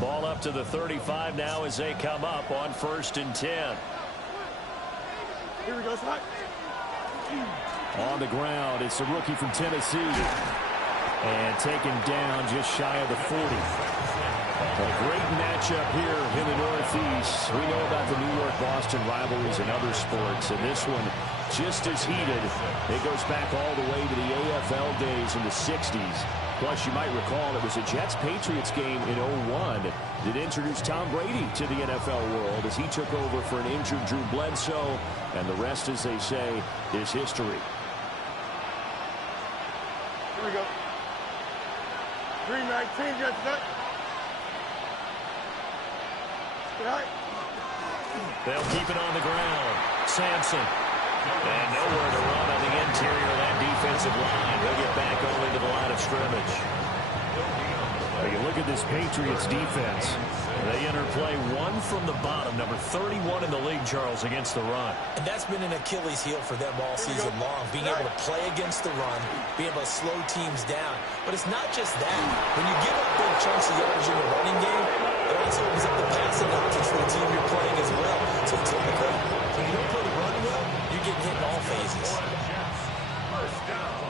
Ball up to the 35 now as they come up on 1st and 10. Here we go, Scott. On the ground, it's a rookie from Tennessee. And taken down just shy of the 40. A great matchup here in the Northeast. We know about the New York-Boston rivalries in other sports, and this one just as heated. It goes back all the way to the AFL days in the 60s. Plus, you might recall it was a Jets-Patriots game in 01 that introduced Tom Brady to the NFL world as he took over for an injured Drew Bledsoe, and the rest, as they say, is history. Here we go. 319, just that. They'll keep it on the ground. Sampson. And nowhere to run on the interior of that defensive line. They'll get back only to the line of scrimmage. Now you look at this Patriots defense. They enter play one from the bottom, number 31 in the league, Charles, against the run. And that's been an Achilles heel for them all season long, being able to play against the run, being able to slow teams down. But it's not just that. When you give up big chunks of yardage in the running game, it also opens up the passing options for the team you're playing as well. So typically, when you don't play the run well, you're getting hit in all phases. First down.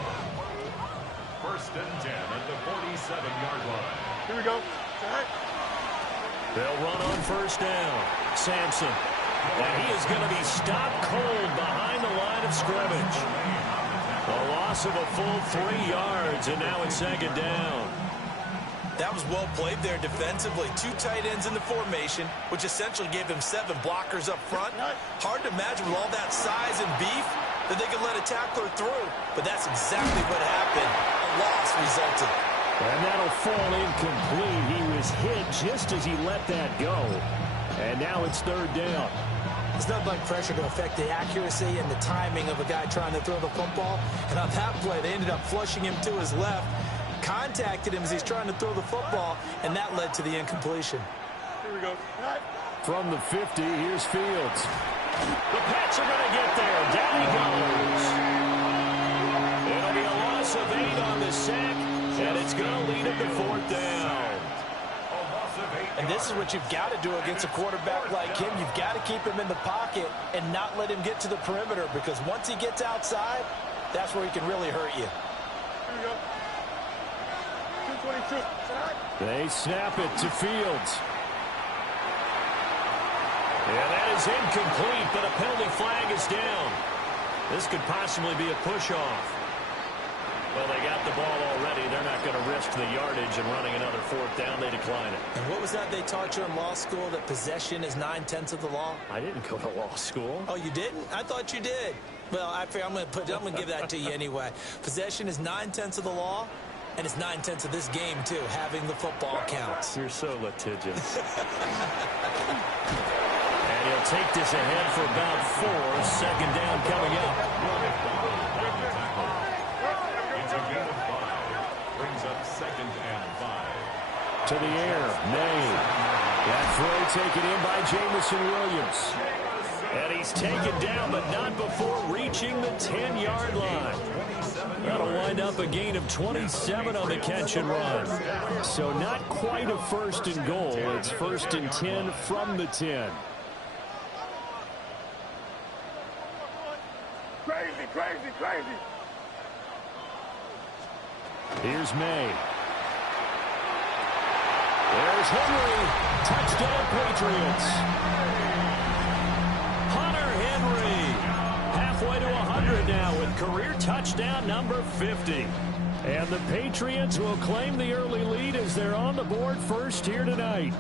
1st and 10 at the 47-yard line. Here we go. They'll run on 1st down. Sampson. And he is going to be stopped cold behind the line of scrimmage. A loss of a full 3 yards, and now it's 2nd down. That was well played there defensively. 2 tight ends in the formation, which essentially gave them 7 blockers up front. Hard to imagine with all that size and beef that they could let a tackler through. But that's exactly what happened. A loss resulted. And that'll fall incomplete. He was hit just as he let that go. And now it's 3rd down. It's not like pressure to affect the accuracy and the timing of a guy trying to throw the football. And on that play, they ended up flushing him to his left. Contacted him as he's trying to throw the football, and that led to the incompletion. Here we go. From the 50, here's Fields. The Pats are going to get there. Down he goes. It'll be a loss of 8 on the sack, and it's going to lead him to 4th down. And this is what you've got to do against a quarterback like him. You've got to keep him in the pocket and not let him get to the perimeter, because once he gets outside, that's where he can really hurt you. Here we go. 222. They snap it to Fields. Yeah, that is incomplete, but a penalty flag is down. This could possibly be a push-off. Well, they got the ball already. They're not going to risk the yardage and running another 4th down. They decline it. And what was that they taught you in law school, that possession is 9/10 of the law? I didn't go to law school. Oh, you didn't? I thought you did. Well, I'm going to give that to you anyway. Possession is 9/10 of the law, and it's 9/10 of this game, too. Having the football counts. You're so litigious. And he'll take this ahead for about 4. 2nd down coming up. Brings up 2nd and 5. To the air, May. That throw taken in by Jamison Williams. And he's taken down, but not before reaching the 10-yard line. That'll wind up a gain of 27 on the catch and run. So not quite a 1st and goal. It's 1st and 10 from the 10. Crazy, crazy, crazy. Here's May. There's Henry. Touchdown, Patriots. Hunter Henry. Halfway to 100 now with career touchdown number 50. And the Patriots will claim the early lead as they're on the board first here tonight.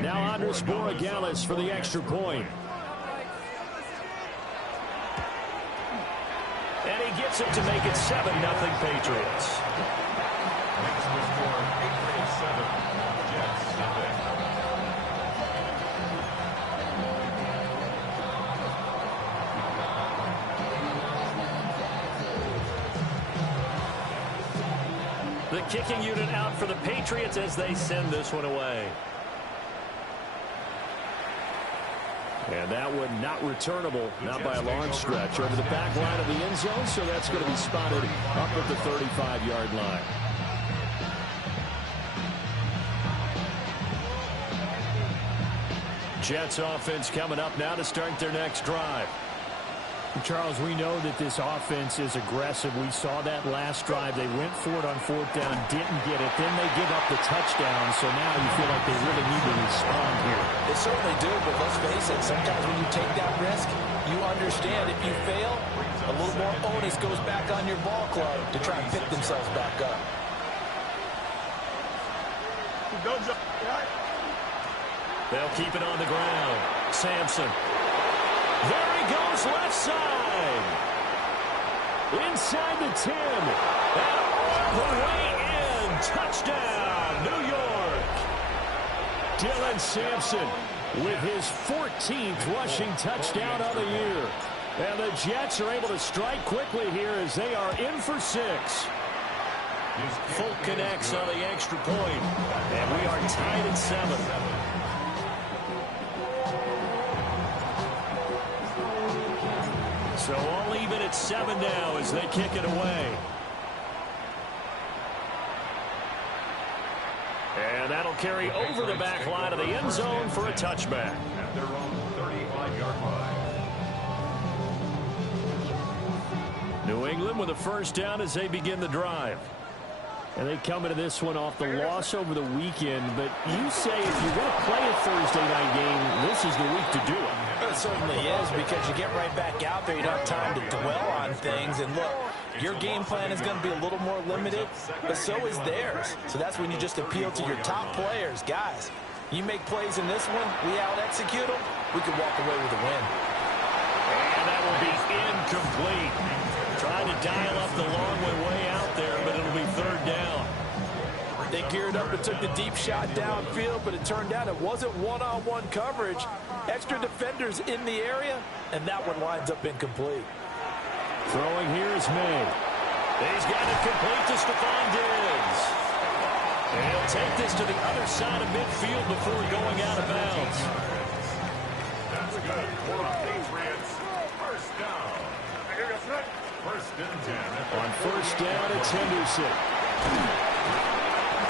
Now Andres Borregales for the extra point. And he gets it to make it 7-0 Patriots. Next was score 8-7. Jets nothing. The kicking unit out for the Patriots as they send this one away. And that one not returnable, not by a long stretch, over the back line of the end zone, so that's going to be spotted up at the 35-yard line. Jets offense coming up now to start their next drive. Charles, we know that this offense is aggressive. We saw that last drive. They went for it on fourth down, didn't get it. Then they give up the touchdown. So now you feel like they really need to respond here. They certainly do, but let's face it, sometimes when you take that risk, you understand if you fail, a little more onus goes back on your ball club to try and pick themselves back up. They'll keep it on the ground. Sampson. There he goes, left side. Inside the 10. And all the way in. Touchdown, New York. Dylan Sampson with his 14th rushing touchdown of the year. And the Jets are able to strike quickly here as they are in for 6. Folk connects on the extra point. And we are tied at 7. So all even at 7 now as they kick it away. And that'll carry over the back line of the end zone for a touchback. At their own 35-yard line. New England with a first down as they begin the drive. And they come into this one off the loss over the weekend. But you say if you're going to play a Thursday night game, this is the week to do it. It certainly is, because you get right back out there. You don't have time to dwell on things. And look, your game plan is going to be a little more limited, but so is theirs. So that's when you just appeal to your top players. Guys, you make plays in this one, we out-execute them, we can walk away with a win. And that will be incomplete. Trying to dial up the long way out there, but it'll be third down. They geared up and took the deep shot downfield, but it turned out it wasn't one-on-one coverage. Extra defenders in the area, and that one winds up incomplete. Throwing here is May. He's got it complete to Stephon Diggs. And he'll take this to the other side of midfield before going out of bounds. That's good for the Patriots. First down. First and 10. On first down, it's Henderson.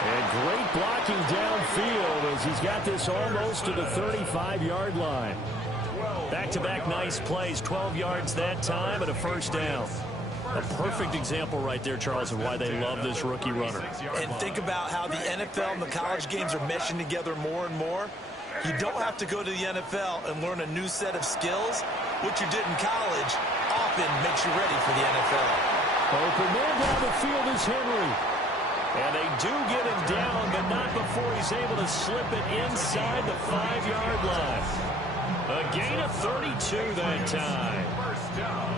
And great blocking downfield as he's got this almost to the 35-yard line. Back-to-back nice plays, 12 yards that time and a first down. A perfect example right there, Charles, of why they love this rookie runner. And think about how the NFL and the college games are meshing together more and more. You don't have to go to the NFL and learn a new set of skills. What you did in college often makes you ready for the NFL. Open man down the field is Henry. And they do get him down, but not before he's able to slip it inside the 5-yard line. A gain of 32 that time. First down.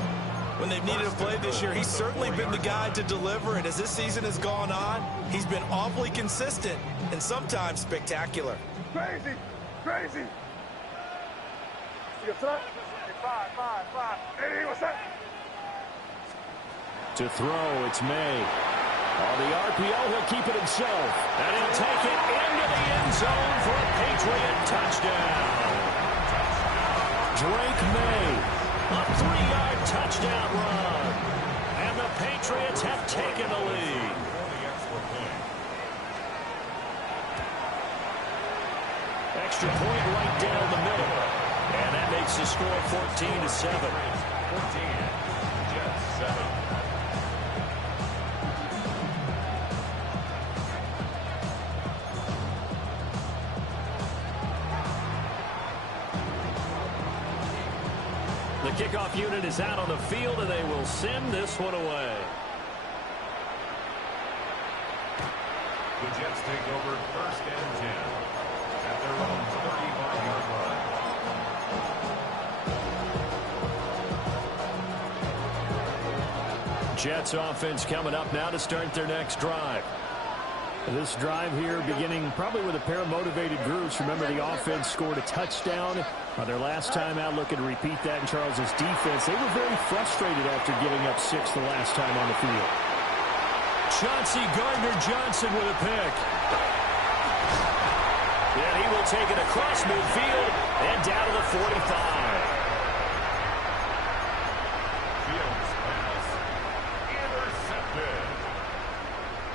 When they've needed a play this year, he's certainly been the guy to deliver. And as this season has gone on, he's been awfully consistent and sometimes spectacular. Crazy, crazy. Five. Hey, what's that? To throw, it's May. On the RPO, he'll keep it himself. And he'll take it into the end zone for a Patriot touchdown. Drake May, a 3-yard touchdown run. And the Patriots have taken the lead. Extra point right down the middle. And that makes the score 14-7. 14. Jets 7. The kickoff unit is out on the field, and they will send this one away. The Jets take over first and 10 at their own 35-yard line. Jets offense coming up now to start their next drive. This drive here beginning probably with a pair of motivated groups. Remember, the offense scored a touchdown on their last time out, looking to repeat that in Charles's defense. They were very frustrated after giving up 6 the last time on the field. Chauncey Gardner-Johnson with a pick. And he will take it across midfield and down to the 45. Fields pass intercepted.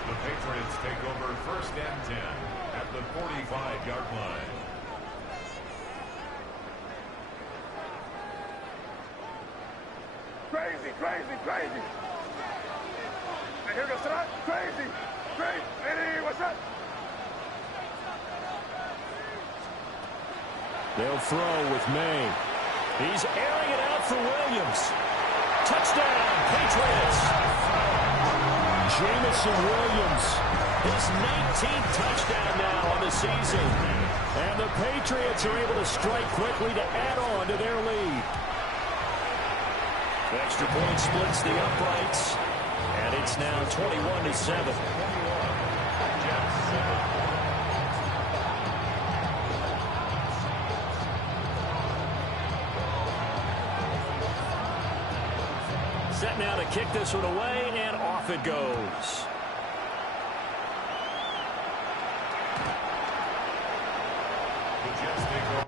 The Patriots take over first and 10 at the 45-yard line. Crazy, crazy, crazy. And here goes Sarat. Crazy, crazy. Hey, what's up? They'll throw with May. He's airing it out for Williams. Touchdown, Patriots. Jamison Williams, his 19th touchdown now on the season. And the Patriots are able to strike quickly to add on to their lead. The extra point splits the uprights, and it's now 21-7. Set now to kick this one away, and off it goes. The Jets take over.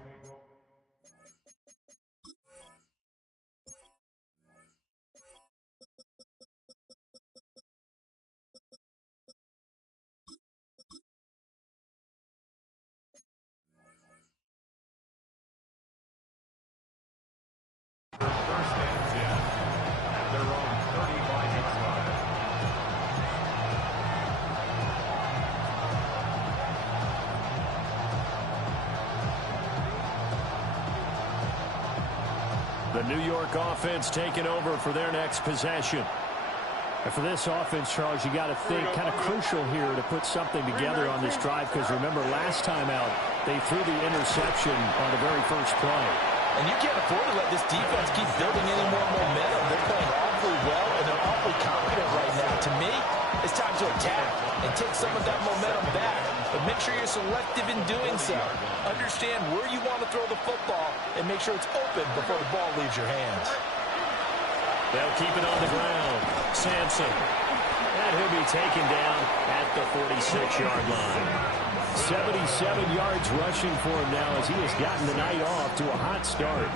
First and 10 at their own 35-yard line. The New York offense taking over for their next possession. And for this offense, Charles, you got to think kind of crucial here to put something together on this drive, because remember last time out they threw the interception on the very first play. And you can't afford to let this defense keep building any more momentum. They're playing awfully well, and they're awfully confident right now. To me, it's time to attack and take some of that momentum back. But make sure you're selective in doing so. Understand where you want to throw the football and make sure it's open before the ball leaves your hands. They'll keep it on the ground. Sampson. And he'll be taken down at the 46-yard line. 77 yards rushing for him now as he has gotten the night off to a hot start.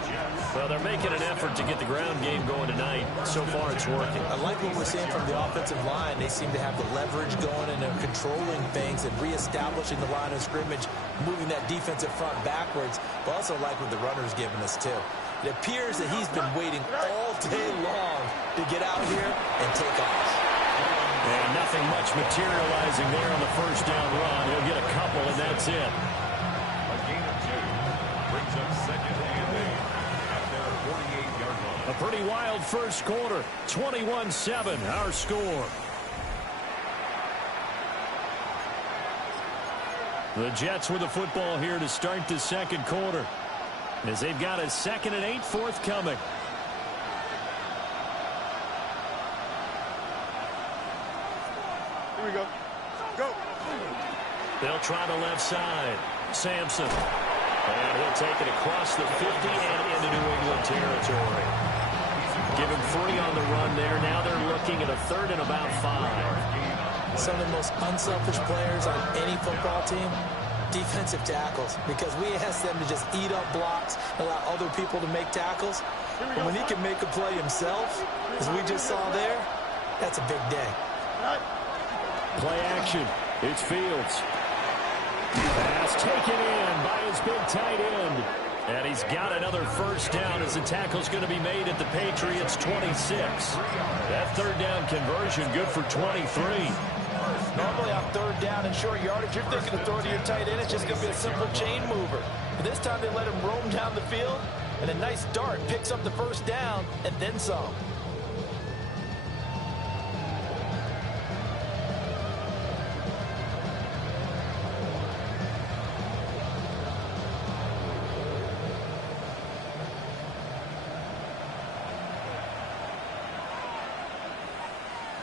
Well, they're making an effort to get the ground game going tonight. So far, it's working. I like what we're seeing from the offensive line. They seem to have the leverage going, and they're controlling things and reestablishing the line of scrimmage, moving that defensive front backwards. But also like what the runner's giving us, too. It appears that he's been waiting all day long to get out here and take off. And nothing much materializing there on the first down run. He'll get a couple, and that's it. A gain of 2 brings up second and 8 at their 48-yard line. A pretty wild first quarter. 21-7, our score. The Jets with the football here to start the second quarter, as they've got a 2nd and 8 forthcoming. Here we go. Go. They'll try the left side. Sampson. And he'll take it across the 50 and into New England territory. Give him 3 on the run there. Now they're looking at a 3rd and about 5. Some of the most unselfish players on any football team, defensive tackles, because we ask them to just eat up blocks, allow other people to make tackles. But when he can make a play himself, as we just saw there, that's a big day. Play action. It's Fields. Pass taken in by his big tight end. And he's got another first down as the tackle's going to be made at the Patriots' 26. That 3rd down conversion good for 23. Normally on 3rd down and short yardage, you're thinking to throw to your tight end. It's just going to be a simple chain mover. But this time they let him roam down the field, and a nice dart picks up the first down and then some.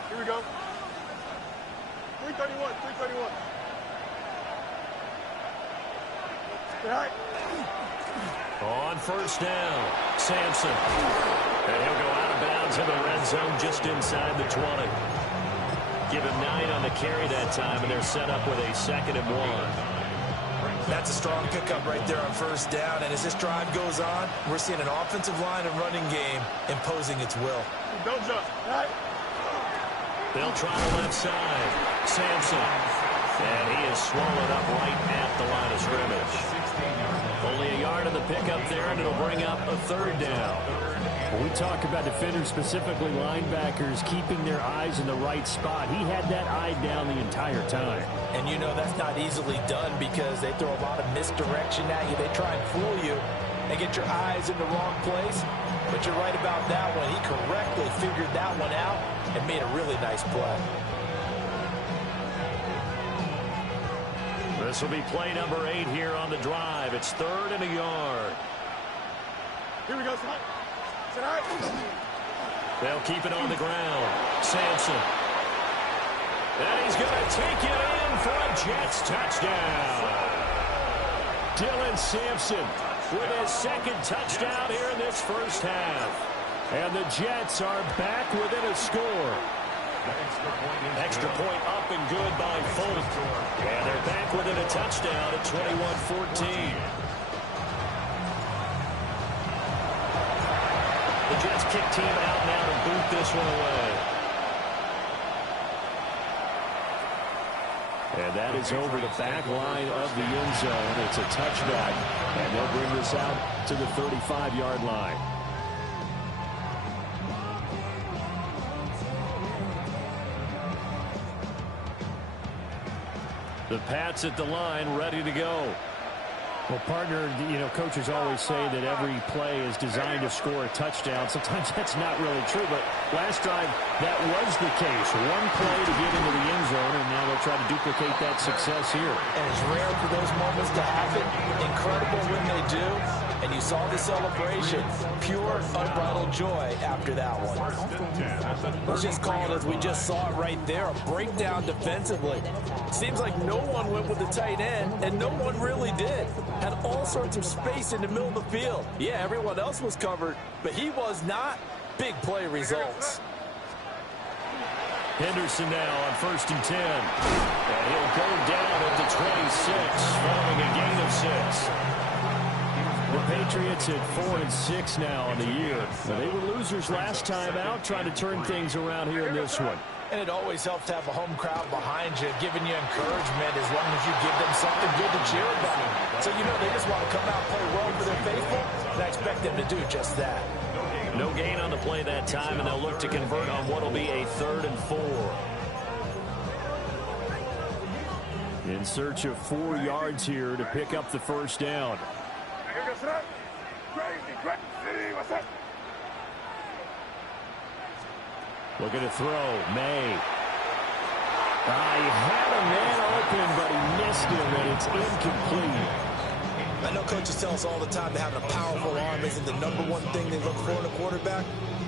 Here we go. 331, 331. All right. On first down, Sampson. And he'll go out of bounds in the red zone just inside the 20. Give him 9 on the carry that time, and they're set up with a 2nd and 1. That's a strong pickup right there on first down. And as this drive goes on, we're seeing an offensive line and running game imposing its will. Don't jump. All right. They'll try the left side. Sampson. And he is swallowed up right at the line of scrimmage. Only a yard on the pickup there, and it'll bring up a third down. When we talk about defenders, specifically linebackers, keeping their eyes in the right spot, he had that eye down the entire time. And you know that's not easily done because they throw a lot of misdirection at you. They try and fool you and get your eyes in the wrong place. But you're right about that one. He correctly figured that one out and made a really nice play. This will be play number 8 here on the drive. It's 3rd and a yard. Here we go, son. They'll keep it on the ground. Sampson. And he's going to take it in for a Jets touchdown. Dylan Sampson with his second touchdown here in this first half. And the Jets are back within a score. Extra point up and good by Folk. And they're back within a touchdown at 21-14. The Jets kick team out now to boot this one away. And that is over the back line of the end zone. It's a touchback. And they'll bring this out to the 35-yard line. The Pats at the line, ready to go. Well, partner, you know, coaches always say that every play is designed to score a touchdown. Sometimes that's not really true, but last drive, that was the case. One play to get into the end zone, and now they'll try to duplicate that success here. And it's rare for those moments to happen. Incredible when they do. And you saw the celebration. Pure, unbridled joy after that one. Let's just call it as we just saw it right there. A breakdown defensively. Seems like no one went with the tight end, and no one really did. Had all sorts of space in the middle of the field. Yeah, everyone else was covered, but he was not. Big play results. Henderson now on 1st and 10. And he'll go down at the 26, following a gain of 6. The Patriots at 4-6 now on the year. Now, they were losers last time out, trying to turn things around here in this one. And it always helps to have a home crowd behind you, giving you encouragement as long as you give them something good to cheer about. So, you know, they just want to come out and play well for their faithful, and I expect them to do just that. No gain on the play that time, and they'll look to convert on what will be a 3rd and 4. In search of 4 yards here to pick up the first down. Looking to throw. May. He had a man open, but he missed him, and it's incomplete. I know coaches tell us all the time that having a powerful arm isn't the #1 thing they look for in a quarterback.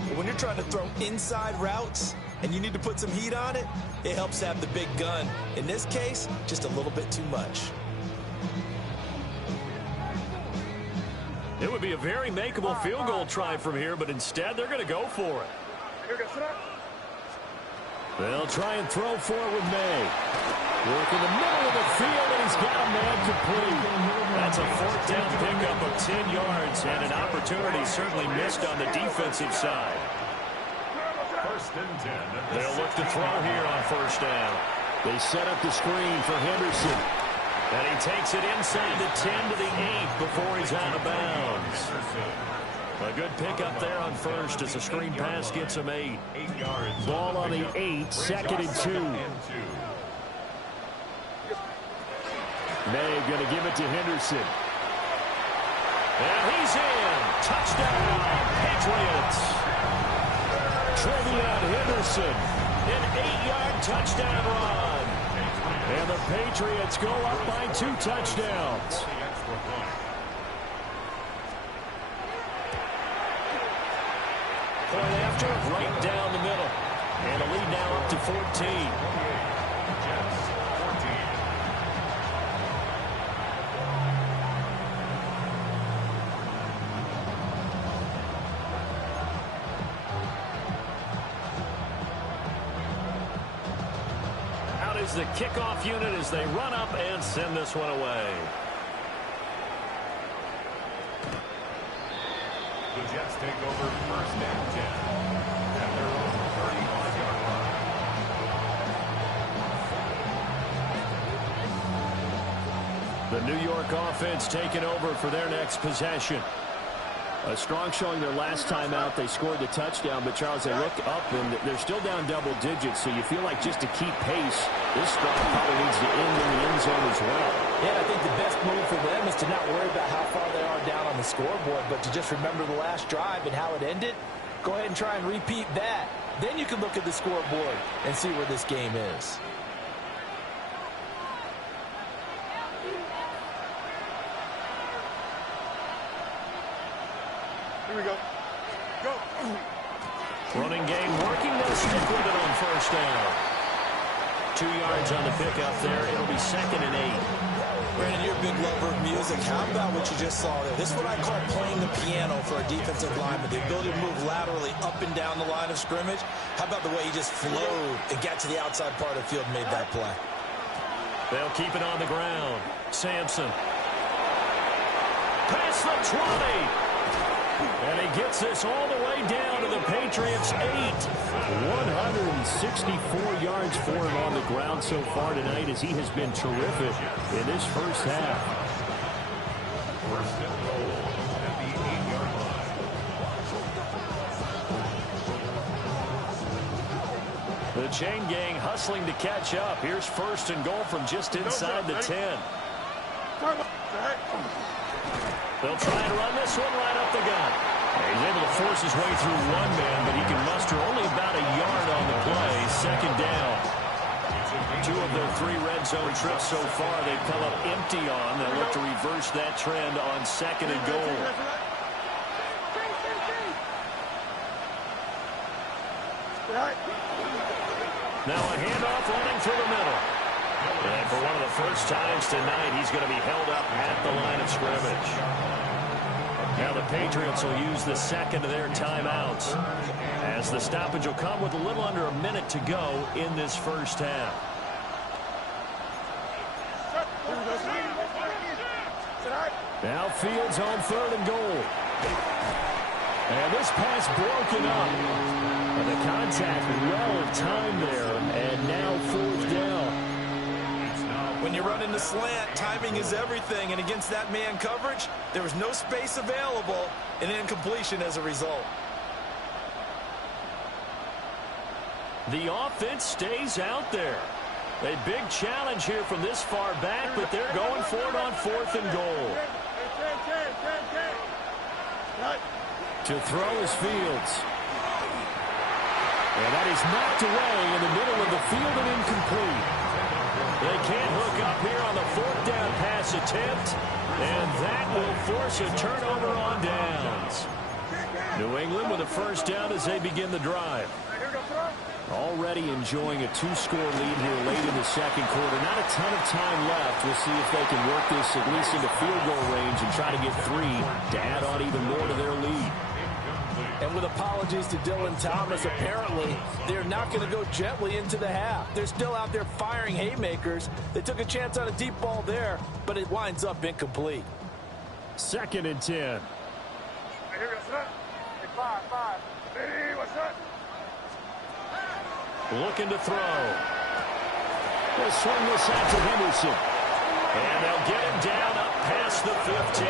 But when you're trying to throw inside routes and you need to put some heat on it, it helps to have the big gun. In this case, just a little bit too much. It would be a very makeable field goal try from here, but instead they're going to go for it. They'll try and throw for it with May. Work in the middle of the field, and he's got a man complete. That's a 4th down pickup of 10 yards, and an opportunity certainly missed on the defensive side. 1st and 10. They'll look to throw here on 1st down. They set up the screen for Henderson. And he takes it inside the 10 to the 8 before he's out of bounds. A good pickup there on 1st as the screen pass gets him 8. Ball on the 8, 2nd and 2. May going to give it to Henderson. And he's in. Touchdown, Patriots. Trevion Henderson. An 8-yard touchdown run. And the Patriots go up by 2 touchdowns. Point after, right down the middle. And a lead now up to 14. Out is the kickoff unit as they run up and send this one away. The Jets take over 1st and 10 at their own 35-yard line. The New York offense taking over for their next possession. A strong showing their last time out. They scored the touchdown, but, Charles, they look up, and they're still down double digits, so you feel like just to keep pace, this drive probably needs to end in the end zone as well. Yeah, I think the best move for them is to not worry about how far they are down on the scoreboard, but to just remember the last drive and how it ended. Go ahead and try and repeat that. Then you can look at the scoreboard and see where this game is. Here we go. Go. Running game working. They'll stick with it on first down. 2 yards on the pickup there. It'll be 2nd and 8. Brandon, you're a big lover of music. How about what you just saw there? This is what I call playing the piano for a defensive lineman. The ability to move laterally up and down the line of scrimmage. How about the way he just flowed and got to the outside part of the field and made that play? They'll keep it on the ground. Sampson. Past the 20. And he gets this all the way down to the Patriots' 8. 164 yards for him on the ground so far tonight, as he has been terrific in this first half. First and goal at the 8-yard line. The chain gang hustling to catch up. Here's 1st and goal from just inside the 10. They'll try and run this one right up the gut. He's able to force his way through one man, but he can muster only about a yard on the play. 2nd down. 2 of their 3 red zone trips so far they've come up empty on. They'll look to reverse that trend on 2nd and goal. Now a handoff running through the middle. And for one of the first times tonight, he's going to be held up at the line of scrimmage. Now the Patriots will use the 2nd of their timeouts, as the stoppage will come with a little under a minute to go in this first half. Now Fields on 3rd and goal. And this pass broken up. And the contact well timed there, and now 4th down. When you run into slant, timing is everything, and against that man coverage, there was no space available, and incompletion as a result. The offense stays out there. A big challenge here from this far back, but they're going for it on 4th and goal. To throw is Fields. And that is knocked away in the middle of the field and incomplete. They can't hook up here on the 4th down pass attempt, and that will force a turnover on downs. New England with a first down as they begin the drive. Already enjoying a 2-score lead here late in the 2nd quarter. Not a ton of time left. We'll see if they can work this at least into field goal range and try to get 3 to add on even more to their lead. And with apologies to Dylan Thomas, apparently they're not going to go gently into the half. They're still out there firing haymakers. They took a chance on a deep ball there, but it winds up incomplete. 2nd and 10. Looking to throw. They'll swing this out to Henderson. And they'll get him down up past the 15.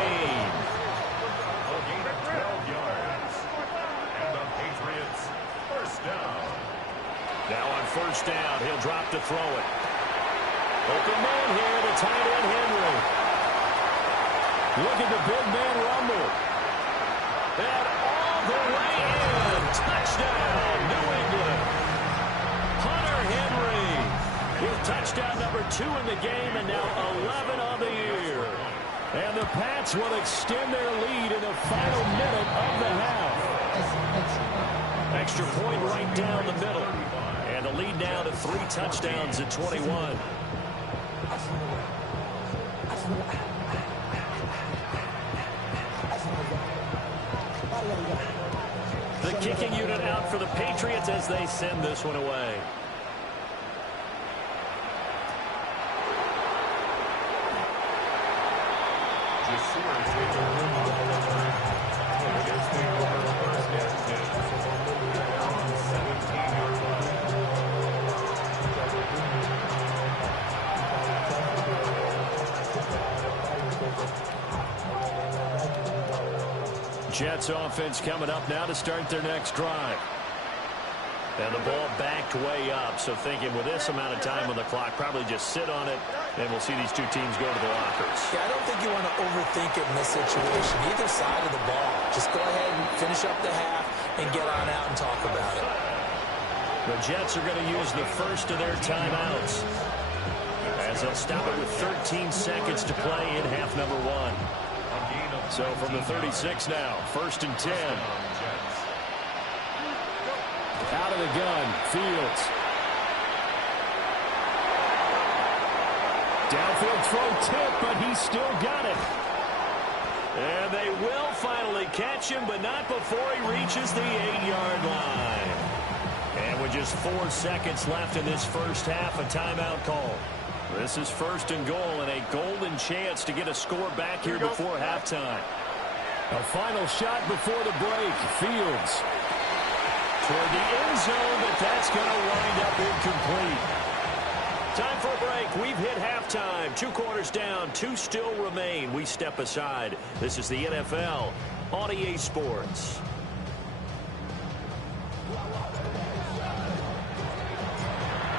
12 yards. And the Patriots first down. Now on first down, he'll drop to throw it. Open man here, the tight end Henry. Look at the big man rumble. And all the way in. Touchdown, New England. Hunter Henry with touchdown number 2 in the game, and now 11 on the year. And the Pats will extend their lead in the final minute of the half. Extra point right down the middle. And the lead now to 3 touchdowns at 21. The kicking unit out for the Patriots as they send this one away. Jets offense coming up now to start their next drive. And the ball backed way up, so thinking with this amount of time on the clock, probably just sit on it, and we'll see these two teams go to the lockers. Yeah, I don't think you want to overthink it in this situation. Either side of the ball. Just go ahead and finish up the half and get on out and talk about it. The Jets are going to use the first of their timeouts, as they'll stop it with 13 seconds to play in half number one. So from the 36 now, 1st and 10. Out of the gun, Fields. Downfield throw tip, but he's still got it. And they will finally catch him, but not before he reaches the 8-yard line. And with just 4 seconds left in this first half, a timeout call. This is 1st and goal, and a golden chance to get a score back here before halftime. A final shot before the break. Fields toward the end zone, but that's going to wind up incomplete. Time for a break. We've hit halftime. 2 quarters down. 2 still remain. We step aside. This is the NFL on EA Sports.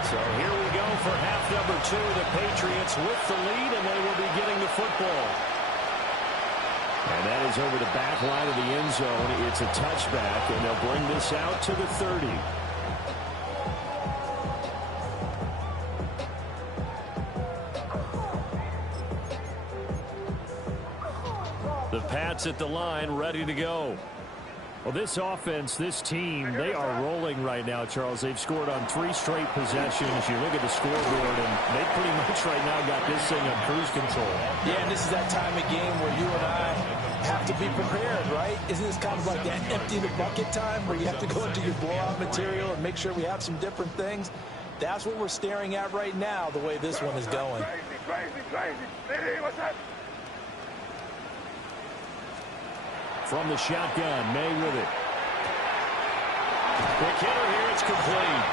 So here we go for half number 2. The Patriots with the lead, and they will be getting the football. And that is over the back line of the end zone. It's a touchback, and they'll bring this out to the 30. The Pats at the line, ready to go. Well, this offense, this team, they are rolling right now, Charles. They've scored on 3 straight possessions. You look at the scoreboard, and they pretty much right now got this thing on cruise control. Yeah, and this is that time of game where you and I have to be prepared, right? Isn't this kind of like that empty the bucket time where you have to go into your blowout material and make sure we have some different things? That's what we're staring at right now, the way this one is going. Crazy. What's that? From the shotgun, May with it. Quick hitter here, it's complete.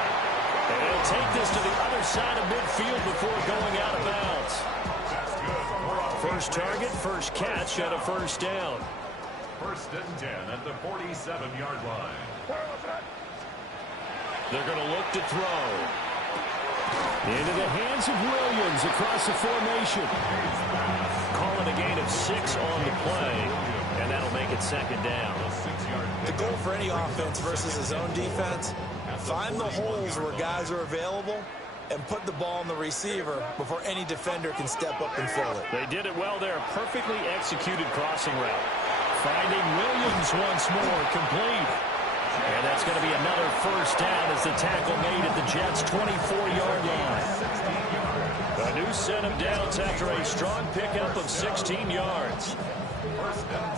And he'll take this to the other side of midfield before going out of bounds. First target, first catch, and a first down. 1st and 10 at the 47-yard line. They're going to look to throw. Into the hands of Williams across the formation. Calling a gain of 6 on the play. And that'll make it 2nd down. The goal for any offense versus his own defense, find the holes where guys are available and put the ball in the receiver before any defender can step up and fill it. They did it well there. Perfectly executed crossing route. Finding Williams once more, complete. And that's going to be another first down as the tackle made at the Jets' 24-yard line. A new set of downs after a strong pickup of 16 yards.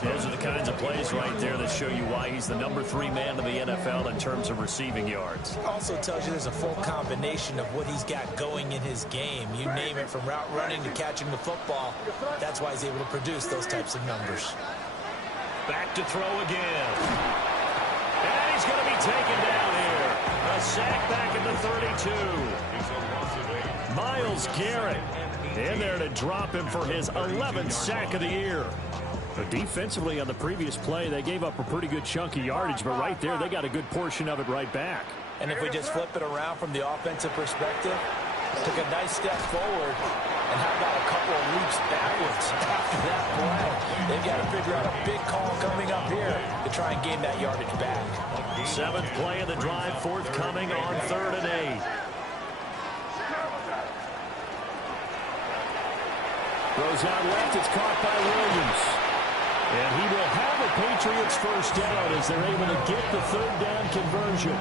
Those are the kinds of plays right there that show you why he's the number 3 man in the NFL in terms of receiving yards. Also tells you there's a full combination of what he's got going in his game. You name it, from route running to catching the football. That's why he's able to produce those types of numbers. Back to throw again. And he's going to be taken down here. A sack back at the 32. Myles Garrett in there to drop him for his 11th sack of the year. But defensively on the previous play, they gave up a pretty good chunk of yardage, but right there, they got a good portion of it right back. And if we just flip it around from the offensive perspective, took a nice step forward, and how about a couple of leaps backwards after that play? They've got to figure out a big call coming up here to try and gain that yardage back. 7th play of the drive, forthcoming on 3rd and 8. Throws out left, it's caught by Williams. And he will have a Patriots first down as they're able to get the 3rd down conversion.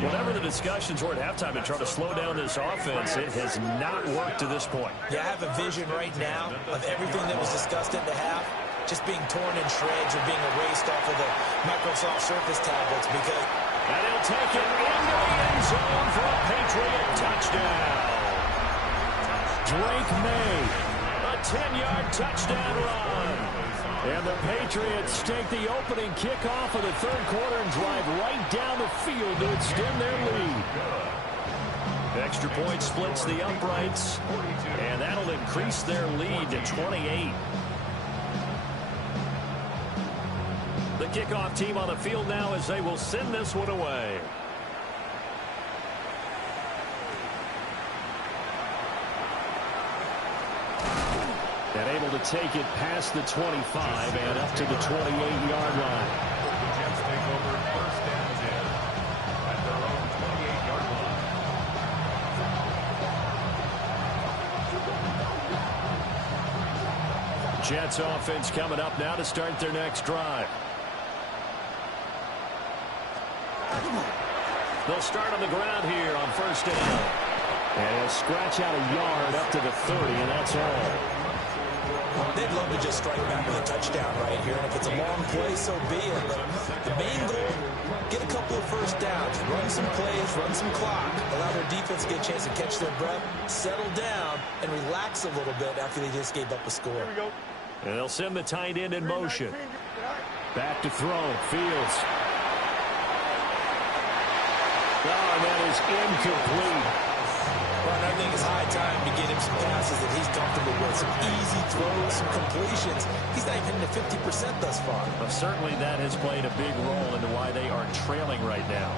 Whatever the discussions were at halftime to try to slow down this offense, it has not worked to this point. Yeah, I have a vision right now of everything that was discussed at the half just being torn in shreds or being erased off of the Microsoft Surface tablets because... And he'll take it into the end zone for a Patriot touchdown. Drake May, a 10-yard touchdown run. And the Patriots take the opening kickoff of the 3rd quarter and drive right down the field to extend their lead. Extra point splits the uprights, and that'll increase their lead to 28. kickoff team on the field now as they will send this one away. And able to take it past the 25 and up to the 28-yard line. The Jets take over first and 10 at their own 28-yard line. Jets offense coming up now to start their next drive. They'll start on the ground here on first down. And he'll scratch out a yard up to the 30, and that's all. They'd love to just strike back with a touchdown right here, and if it's a long play, so be it. But the main goal, get a couple of first downs, run some plays, run some clock, allow their defense to get a chance to catch their breath, settle down, and relax a little bit after they just gave up a score. And they'll send the tight end in motion. Back to throw. Fields. Oh, that is incomplete. Well, I think it's high time to get him some passes that he's comfortable with. Some easy throws, some completions. He's not even hitting the 50% thus far. Well, certainly that has played a big role into why they are trailing right now.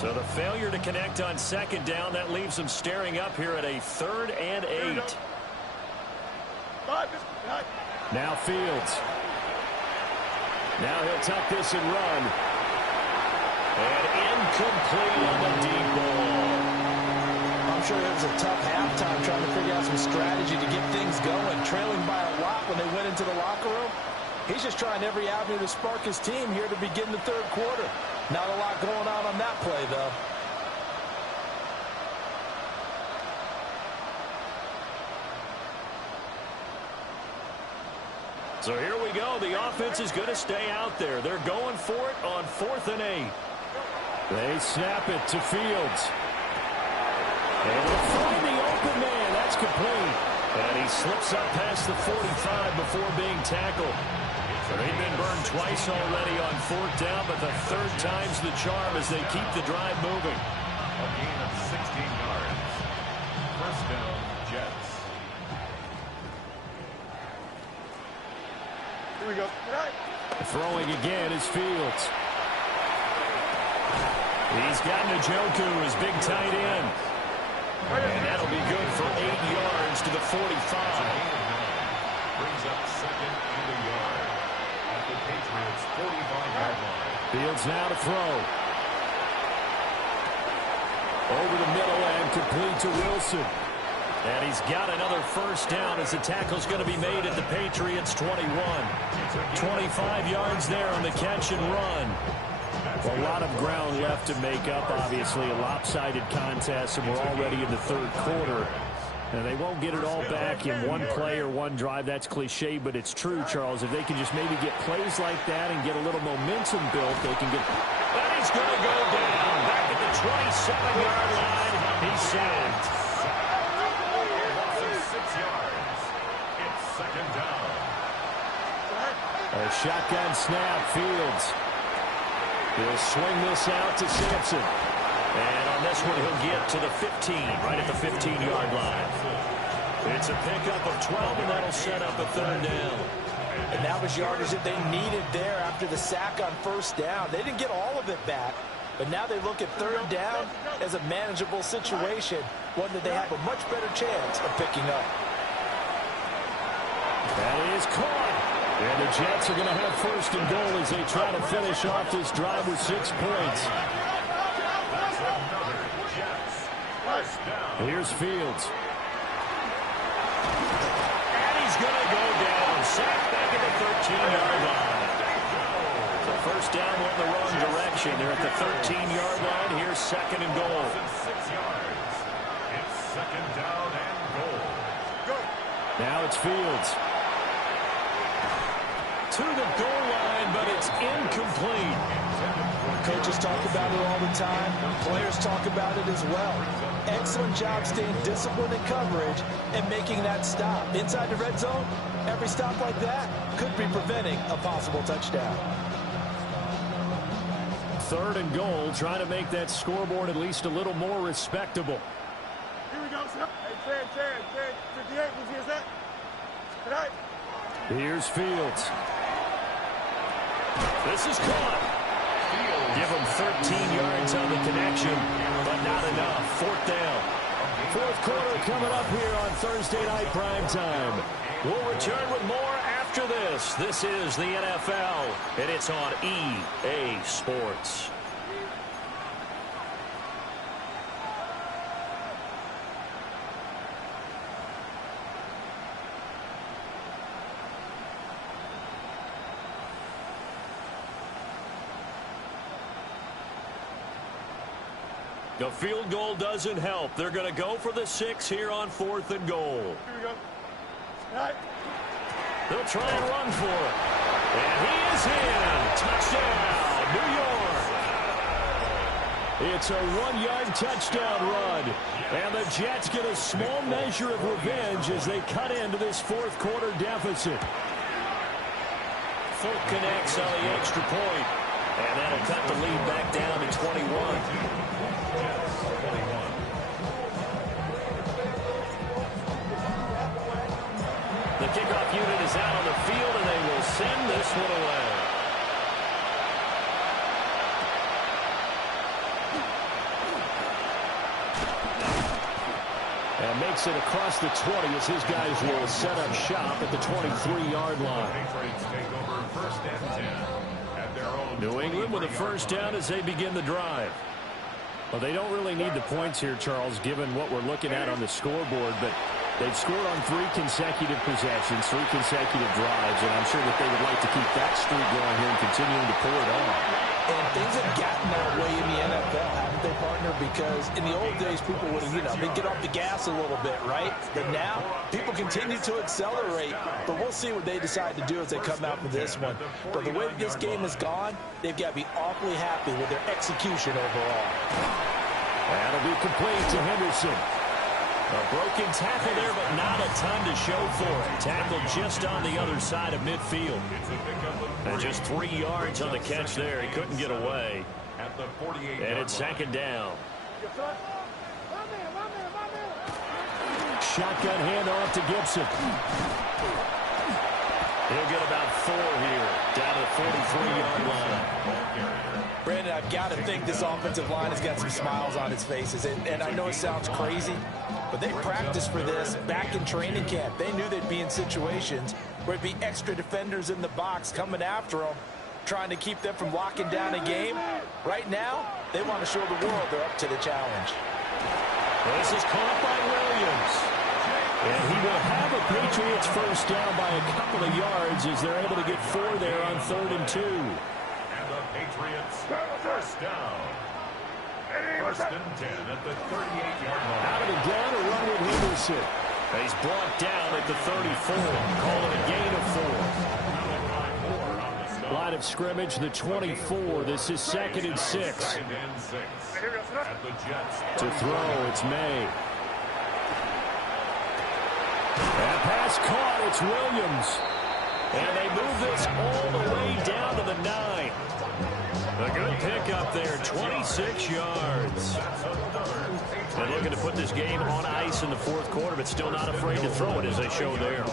So the failure to connect on second down, that leaves them staring up here at a 3rd and 8. Now Fields. Now he'll tuck this and run. And incomplete on the deep ball. I'm sure it was a tough halftime trying to figure out some strategy to get things going, trailing by a lot when they went into the locker room. He's just trying every avenue to spark his team here to begin the 3rd quarter. Not a lot going on that play, though. So here we go. The offense is going to stay out there. They're going for it on 4th and 8. They snap it to Fields. Able to find the open man. That's complete. And he slips up past the 45 before being tackled. They've been burned twice already on 4th down, but the 3rd time's the charm as they keep the drive moving. A gain of 16 yards. First down, Jets. Here we go. Throwing again is Fields. He's got Njoku, his big tight end. And that'll be good for 8 yards to the 45. Brings up 2nd and a yard at the Patriots' 45-yard line. Fields now to throw. Over the middle and complete to Wilson. And he's got another first down as the tackle's going to be made at the Patriots' 21. 25 yards there on the catch and run. A lot of ground left to make up, obviously. A lopsided contest, and we're already in the 3rd quarter. And they won't get it all back in one play or one drive. That's cliche, but it's true, Charles. If they can just maybe get plays like that and get a little momentum built, they can get... And he's going to go down. Back at the 27-yard line. He's sacked. 6 yards. It's 2nd down. A shotgun snap. Fields. He'll swing this out to Sampson. And on this one, he'll get to the 15, right at the 15-yard line. It's a pickup of 12, and that'll set up a 3rd down. And that was yardage that they needed there after the sack on first down. They didn't get all of it back, but now they look at 3rd down as a manageable situation, one that they have a much better chance of picking up. That is caught. And the Jets are going to have 1st and goal as they try to finish off this drive with 6 points. Here's Fields. And he's going to go down. Sacked back at the 13-yard line. So first down went in the wrong direction. They're at the 13-yard line. Here's 2nd and goal. 6 yards. It's 2nd down and goal. Now it's Fields. To the goal line, but it's incomplete. Coaches talk about it all the time. Players talk about it as well. Excellent job staying disciplined in coverage and making that stop. Inside the red zone, every stop like that could be preventing a possible touchdown. 3rd and goal, trying to make that scoreboard at least a little more respectable. Here we go, sir. Hey, Chad, 58, who's here's that? Tonight. Here's Fields. This is caught. Give them 13 yards on the connection, but not enough. Fourth down. Fourth quarter coming up here on Thursday Night Primetime. We'll return with more after this. This is the NFL, and it's on EA Sports. The field goal doesn't help. They're going to go for the 6 here on 4th and goal. Here we go. Right. They'll try and run for it. And he is in. Touchdown, New York. It's a 1-yard touchdown run. And the Jets get a small measure of revenge as they cut into this fourth quarter deficit. Folk connects on the extra point. And that'll cut the lead back down to 21. The kickoff unit is out on the field, and they will send this one away. And makes it across the 20 as his guys will set up shop at the 23-yard line. New England with a first down as they begin the drive. Well, they don't really need the points here, Charles, given what we're looking at on the scoreboard, but they've scored on 3 consecutive possessions, 3 consecutive drives, and I'm sure that they would like to keep that streak going here and continuing to pull it on. And things have gotten that way in the NFL, haven't they, partner? Because in the old days, people would, they'd get off the gas a little bit, right? But now, people continue to accelerate. But we'll see what they decide to do as they come out for this one. But the way that this game has gone, they've got to be awfully happy with their execution overall. That'll be complete to Henderson. A broken tackle there, but not a ton to show for it. Tackled just on the other side of midfield. And just 3 yards on the catch there. He couldn't get away. And it's second down. Shotgun handoff to Gibson. He'll get about 4 here, down to the 43-yard line. Brandon, I've got to think this offensive line has got some smiles on its faces. And I know it sounds crazy, but they practiced for this back in training camp. They knew they'd be in situations where it'd be extra defenders in the box coming after them, trying to keep them from locking down a game. Right now, they want to show the world they're up to the challenge. This is caught by Williams. And he will have a Patriots first down by a couple of yards as they're able to get 4 there on 3rd and 2. And the Patriots first down. First and 10 at the 38-yard line. Out of the gun, a run with Henderson. He's brought down at the 34. Call it a gain of 4. Line of scrimmage, the 24. This is 2nd and 6. To throw, it's May. And pass caught, it's Williams. And they move this all the way down to the 9. A good pickup there, 26 yards. They're looking to put this game on ice in the fourth quarter, but still not afraid to throw it as they show there.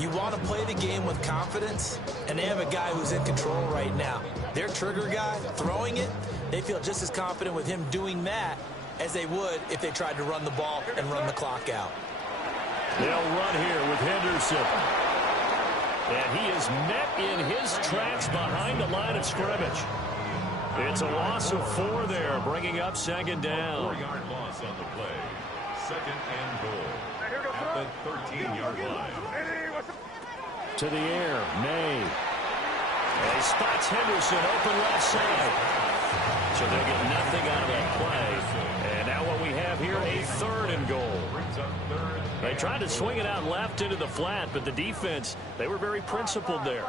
You want to play the game with confidence, and they have a guy who's in control right now. Their trigger guy, throwing it, they feel just as confident with him doing that as they would if they tried to run the ball and run the clock out. They'll run here with Henderson. And he is met in his tracks behind the line of scrimmage. It's a loss of 4 there, bringing up second down. 4-yard loss on the play. Second and goal at the 13-yard line. To the air, May. And he spots Henderson open left side. So they get nothing out of that play. And now what we have here, a 3rd and goal. They tried to swing it out left into the flat, but the defense, they were very principled there.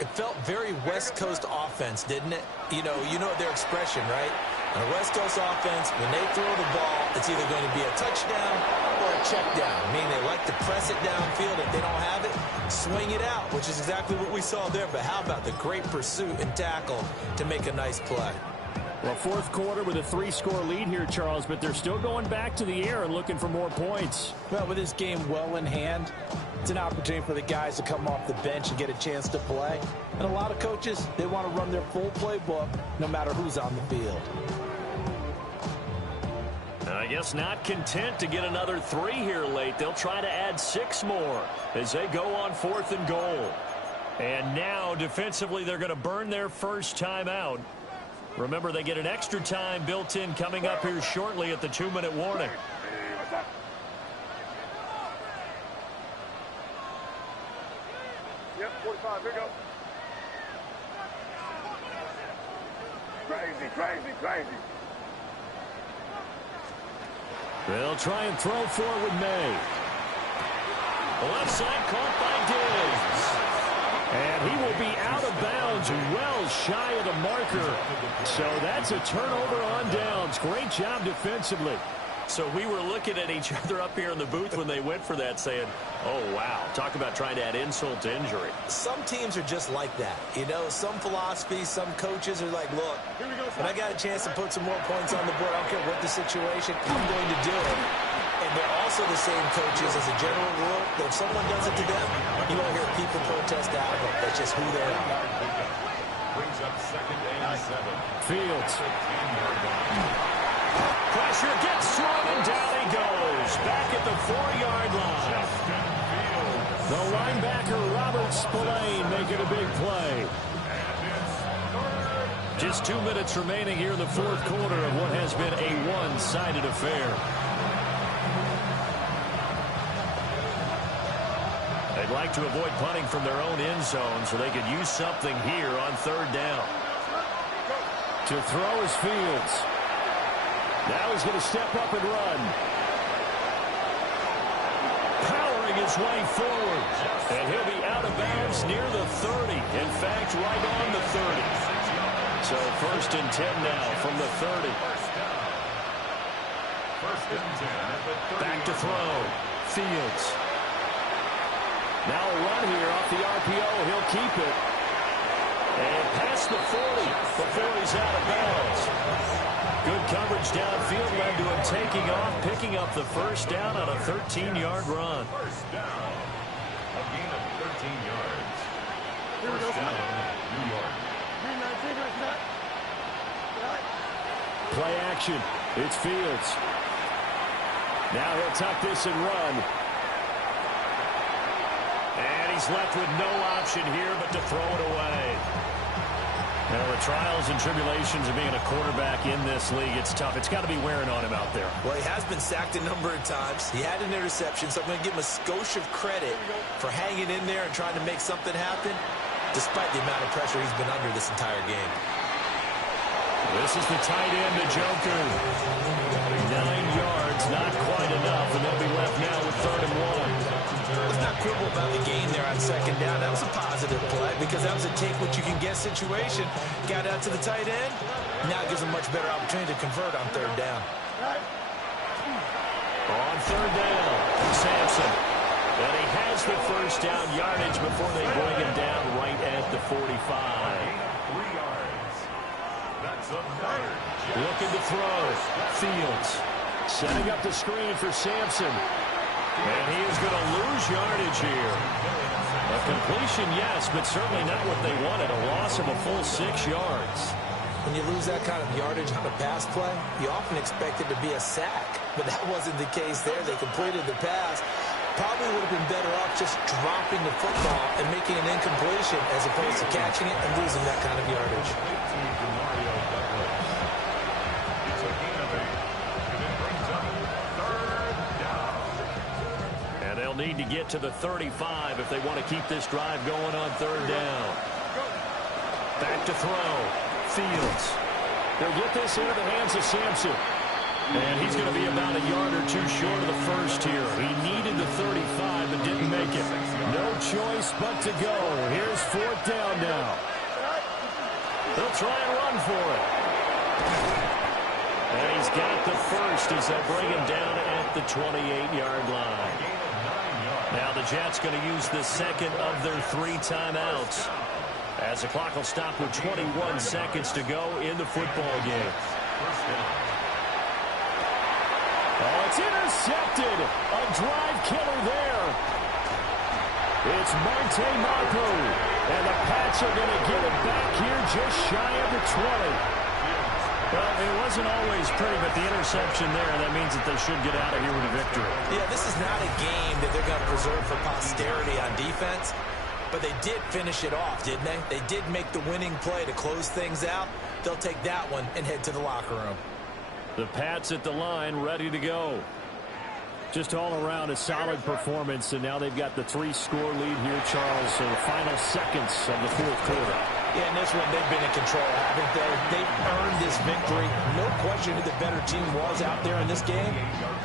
It felt very West Coast offense, didn't it? You know their expression, right? On a West Coast offense, when they throw the ball, it's either going to be a touchdown or a check down, meaning they like to press it downfield. If they don't have it, swing it out, which is exactly what we saw there. But how about the great pursuit and tackle to make a nice play? Well, fourth quarter with a 3-score lead here, Charles, but they're still going back to the air and looking for more points. Well, with this game well in hand, it's an opportunity for the guys to come off the bench and get a chance to play. And a lot of coaches, they want to run their full playbook no matter who's on the field. I guess not content to get another 3 here late. They'll try to add 6 more as they go on 4th and goal. And now, defensively, they're going to burn their first timeout. Remember, they get an extra time built in coming up here shortly at the 2-minute warning. Yep, 45, here we go. Crazy, crazy, crazy. They'll try and throw forward with May. The left side caught by Diggs. And he will be out of bounds, well shy of the marker. So that's a turnover on downs. Great job defensively. So we were looking at each other up here in the booth when they went for that saying, oh, wow, talk about trying to add insult to injury. Some teams are just like that. You know, some philosophies, some coaches are like, look, when I got a chance to put some more points on the board, I don't care what the situation, I'm going to do it. And they're also the same coaches as a general rule that if someone does it to them, you won't hear people protest out of it. That's just who they are. Brings up 2nd and 7. Fields. Pressure gets strong and down he goes. Back at the 4-yard line. The linebacker, Robert Spillane, making a big play. Just 2 minutes remaining here in the fourth quarter of what has been a one-sided affair. They'd like to avoid punting from their own end zone so they could use something here on 3rd down. To throw is Fields. Now he's going to step up and run. Powering his way forward. And he'll be out of bounds near the 30. In fact, right on the 30. So 1st and 10 now from the 30. Back to throw. Fields. Now a run here off the RPO. He'll keep it. And past the 40 before he's out of bounds. Good coverage downfield led to him taking off, picking up the first down on a 13-yard run. First down. A gain of 13 yards. First down, New York. Play action. It's Fields. Now he'll tuck this and run. And he's left with no option here but to throw it away. Now, the trials and tribulations of being a quarterback in this league, it's tough. It's got to be wearing on him out there. Well, he has been sacked a number of times. He had an interception, so I'm going to give him a skosh of credit for hanging in there and trying to make something happen, despite the amount of pressure he's been under this entire game. This is the tight end, the Joker. 9 yards, not quite enough, and they'll be left now with 3rd and 1. Let's not quibble about the gain there on 2nd down. That was a positive play because that was a take-what-you-can-get situation. Got out to the tight end. Now it gives him a much better opportunity to convert on 3rd down. On 3rd down, Sampson. And he has the first down yardage before they bring him down right at the 45. 3 yards. That's a third. Looking to throw. Fields. Setting up the screen for Sampson. And he is going to lose yardage here. A completion, yes, but certainly not what they wanted. A loss of a full 6 yards. When you lose that kind of yardage on a pass play, you often expect it to be a sack. But that wasn't the case there. They completed the pass. Probably would have been better off just dropping the football and making an incompletion as opposed to catching it and losing that kind of yardage. Need to get to the 35 if they want to keep this drive going on 3rd down. Back to throw. Fields. They'll get this into the hands of Sampson. And he's going to be about a yard or two short of the first here. He needed the 35 but didn't make it. No choice but to go. Here's 4th down now. They'll try and run for it. And he's got the first as they bring him down at the 28-yard line. Now the Jets going to use the second of their 3 timeouts. As the clock will stop with 21 seconds to go in the football game. Oh, it's intercepted. A drive killer there. It's Marte Mapu. And the Pats are going to get it back here just shy of the 20. Well, it wasn't always pretty, but the interception there, that means that they should get out of here with a victory. Yeah, this is not a game that they're going to preserve for posterity on defense, but they did finish it off, didn't they? They did make the winning play to close things out. They'll take that one and head to the locker room. The Pats at the line, ready to go. Just all around a solid performance, and now they've got the 3-score lead here, Charles, so the final seconds of the fourth quarter. Yeah, in this one, they've been in control, haven't they? They've earned this victory. No question who the better team was out there in this game.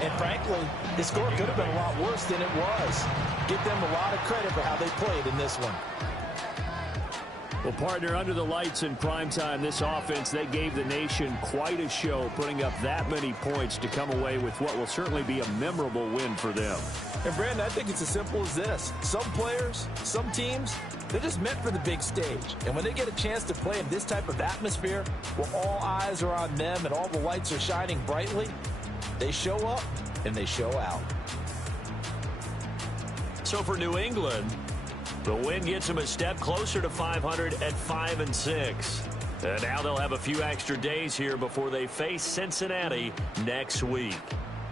And frankly, the score could have been a lot worse than it was. Give them a lot of credit for how they played in this one. Well, partner, under the lights in primetime, this offense, they gave the nation quite a show, putting up that many points to come away with what will certainly be a memorable win for them. And, Brandon, I think it's as simple as this. Some players, some teams, they're just meant for the big stage. And when they get a chance to play in this type of atmosphere, where all eyes are on them and all the lights are shining brightly, they show up and they show out. So for New England, the win gets them a step closer to 500 at 5-6. And now they'll have a few extra days here before they face Cincinnati next week.